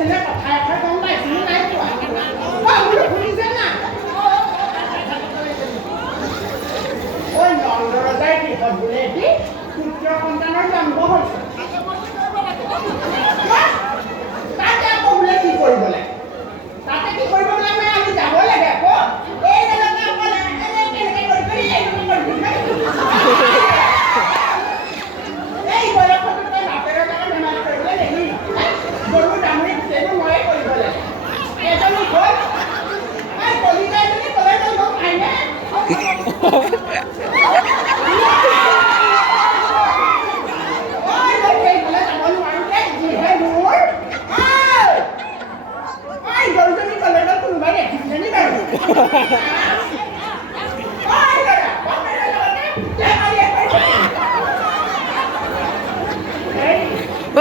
লাগিছিলে কথা এষাৰ গম পাইছোঁ নাই পোৱা বোলো শুনিছে না ঐ নন্দ ৰজাৰ গৃহত বোলে এটি পুত্ৰ সন্তানৰ জন্ম হৈছে তাতে আকৌ বোলে কি কৰিব লাগে তাতে কি কৰিব লাগে মানে আমি যাব লাগে আকৌ এই জেগাতে অকল কেনেকৈ কৰি এই বয়সতো তই বাপেৰৰ লগত ধেমালি কৰিবলৈ নেহি গৰু ডাঙৰি গোটেইবোৰ ময়ে কৰিব লাগে এজনী হ'ল এই কলিতা এজনী ক'লে গ'ল মোক খাইনে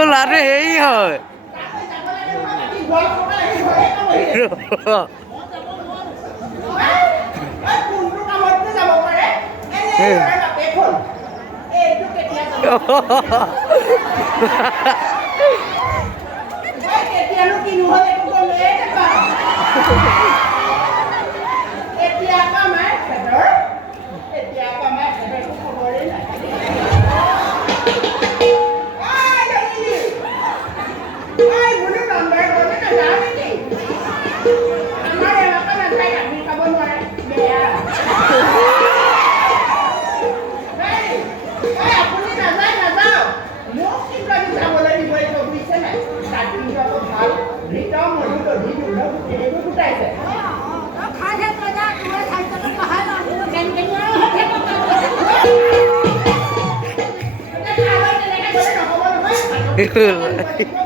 ল'ৰাটো হেৰি হয় Cool.